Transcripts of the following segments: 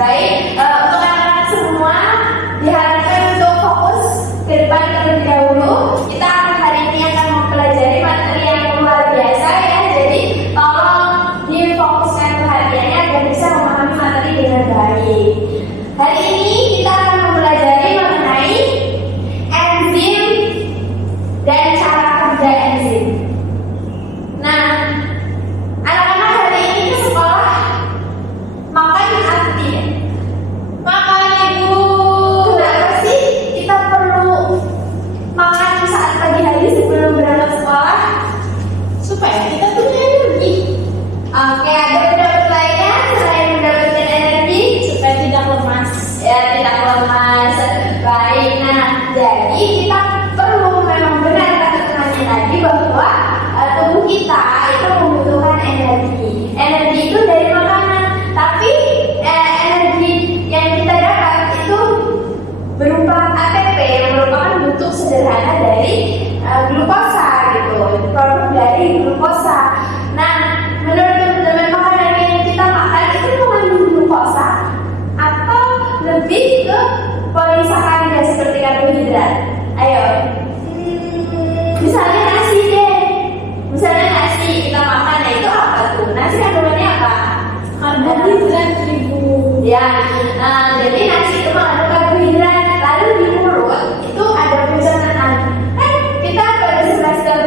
Baik, untuk anak-anak semua diharapkan untuk fokus ke depan terlebih dahulu. Kita hari ini akan mempelajari materi yang luar biasa ya. Jadi tolong difokuskan perhatiannya agar bisa memahami materi dengan baik. Hari ini kita akan mempelajari mengenai enzim dan cara kerja enzim. Nah, anak-anak hari ini ke sekolah makan atau tidak? Makan, Ibu. Kenapa sih kita perlu makan saat pagi hari sebelum berangkat sekolah? Supaya kita punya energi. Oke, ada pendapat lainnya selain mendapatkan energi? Supaya tidak lemas. Ya, tidak lemas. Baik, nah jadi kita perlu memang benar kata temannya tadi bahwa tubuh kita itu membutuhkan energi. Energi itu dari makanan, tapi energi yang kita dapat itu berupa ATP yang merupakan bentuk sederhana dari glukosa gitu, produk dari glukosa. Nah, menurut teman-teman makanan yang kita makan itu mengandung glukosa atau lebih ke polisakarida seperti karbohidrat? Ayo, misalnya nasi deh. Misalnya nasi kita makan, nah itu apa tuh? Nasi kandungannya apa? Karbohidrat, Ibu. Ya, jadi nasi itu mengandung karbohidrat. Lalu di mulut itu ada pencernaan. Kan kita pada semester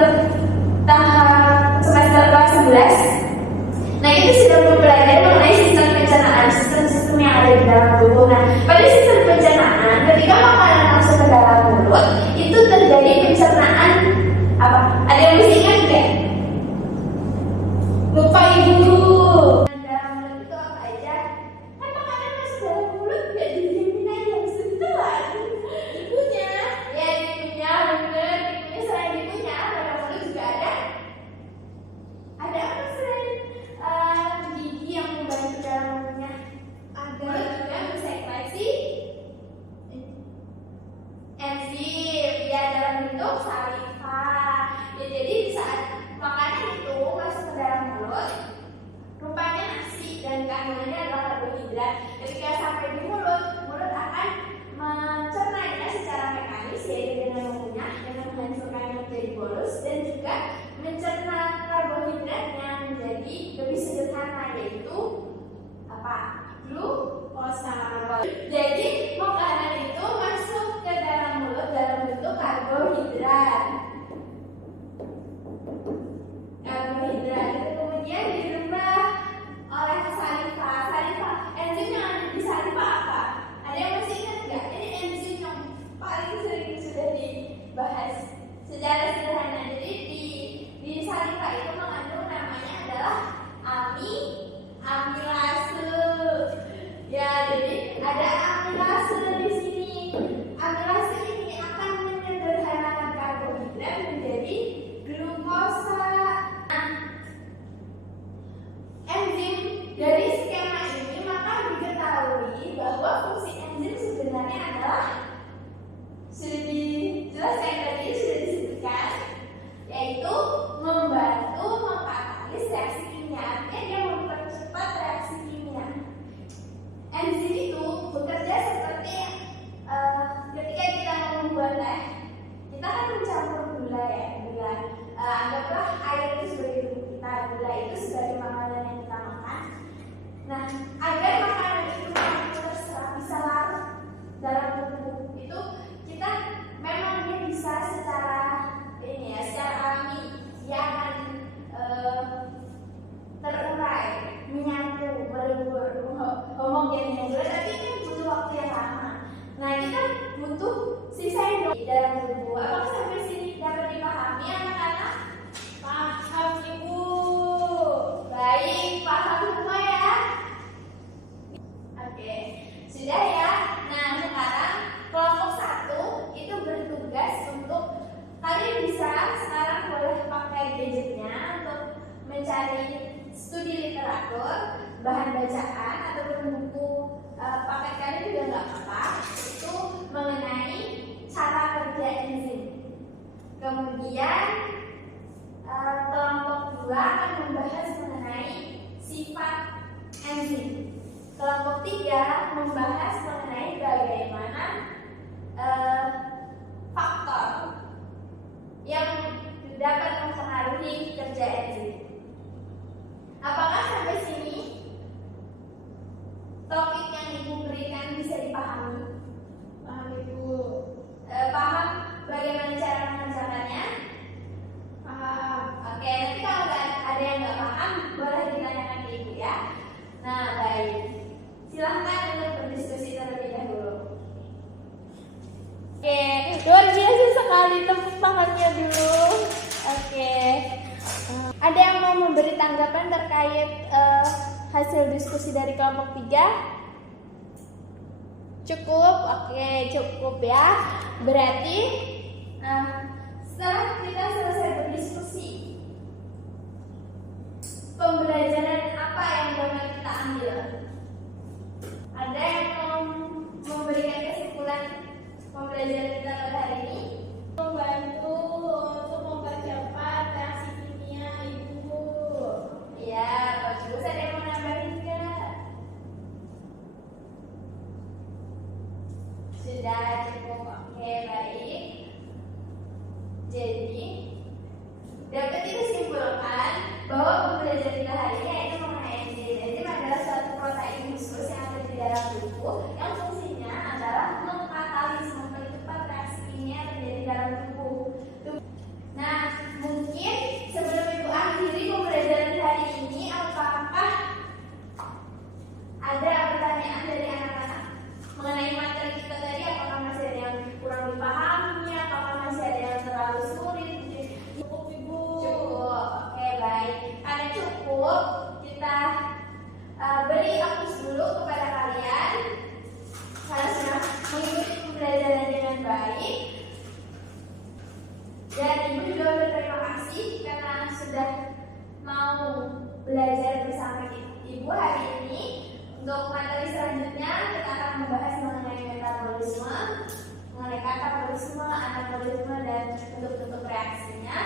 kelas 11. Nah itu sudah mempelajari mengenai sistem pencernaan, sistem-sistem yang ada di dalam tubuh. Nah pada sistem pencernaan, ketika makanan masuk ke dalam mulut, itu terjadi pencernaan apa? Ada yang mesti ingat nggak? Lupa, Ibu. Dalam mulut itu apa aja? Kan makanan masuk dalam mulut nggak didiemin aja, mesti ditelan. Ibunya. Ya dikunyah, bener. Dikunyah selain dikunyah, pada mulut juga ada apa selain gigi yang membantu dalam mengunyah? Mulut juga bisa ekspresi enzim ya dalam bentuk saliva. Ya jadi di saat makanan itu masuk ke dalam mulut, rupanya nasi dan kandungannya adalah karbohidrat. Ketika sampai di mulut, mulut akan mencernanya secara mekanis yaitu dengan mengunyah, dengan menghancurkannya menjadi bolus dan juga mencerna karbohidratnya menjadi lebih sederhana yaitu apa? Glukosa. Jadi makanan itu masuk ke dalam mulut dalam bentuk karbohidrat. Karbohidrat itu kemudian dirubah oleh saliva. Enzim yang ada di saliva apa? Ada yang masih ingat nggak? Ini enzim yang paling sering sudah dibahas secara sederhana. Jadi di saliva itu mengandung namanya adalah amilase. Ya, jadi ada amilase di sini. Amilase ini akan menyederhanakan karbohidrat menjadi glukosa. Nah, enzim dari skema ini maka diketahui bahwa fungsi enzim sebenarnya adalah sudah dijelaskan tadi, sudah disebutkan, yaitu membantu mengkatalis reaksi kimia. Artinya dia mempercepat reaksi kimia. Enzim itu bekerja seperti ketika kita mau membuat teh, kita kan mencampur gula ya, anggaplah air itu sebagai tubuh kita, gula itu sebagai makanan yang kita makan. Nah, agar makanan itu terserap bisa larut dalam tubuh itu, kita memang dia bisa secara alami dia akan terurai, menyatu, berlebur, homogen yang gula, tapi ini butuh waktu yang lama. Nah kita butuh sisa endorfin di dalam tubuh. Apakah sampai sini dapat dipahami anak-anak? Paham, Ibu. Baik, paham semua ya? Oke, sudah ya. Nah sekarang kelompok 1 itu bertugas untuk kalian bisa sekarang boleh pakai gadgetnya untuk mencari studi literatur, bahan bacaan ataupun buku paket kalian juga nggak apa-apa. Itu mengenai cara kerja enzim. Kemudian kelompok 2 akan membahas mengenai sifat enzim. Kelompok 3 membahas mengenai bagaimana faktor yang dapat mempengaruhi kerja enzim. Apakah sampai sini topik yang Ibu berikan bisa dipahami? Paham Ibu. Paham bagaimana cara mengerjakannya? Paham. Oke, nanti kalau ada yang nggak paham boleh ditanyakan ke Ibu ya. Nah, baik. Silahkan untuk berdiskusi terlebih dahulu. Oke, luar biasa sekali, tepuk tangannya dulu. Oke. Ada yang mau memberi tanggapan terkait hasil diskusi dari kelompok 3? Cukup? Oke, cukup ya. Berarti Setelah kita selesai berdiskusi, pembelajaran apa yang dapat kita ambil? Ada yang mau memberikan kesimpulan pembelajaran kita pada hari ini? membantu untuk mempercepat reaksi kimia Ibu. Ya, bagus. Ada yang mau nambahin nggak? Sudah cukup. Oke, baik. Jadi dapat disimpulkan bahwa pembelajaran kita hari ini yaitu mengenai enzim. Enzim adalah suatu protein khusus yang ada di dalam tubuh yang fungsinya adalah mengkatalisis, mempercepat reaksi kimia yang terjadi dalam tubuh. Nah, mungkin sebelum Ibu akhiri pembelajaran hari ini, apakah ada pertanyaan dari anak-anak mengenai materi kita tadi? Apakah masih ada yang kurang dipahami? Apakah masih ada yang terlalu sulit? Cukup Ibu. Cukup. Oke, baik. Karena cukup, kita beri hapus dulu kepada kalian karena sudah mengikuti pembelajaran dengan baik. Dan Ibu juga berterima kasih karena sudah mau belajar bersama Ibu hari ini. Untuk materi selanjutnya kita akan membahas mengenai metabolisme, mengenai katabolisme, anabolisme, dan bentuk-bentuk reaksinya.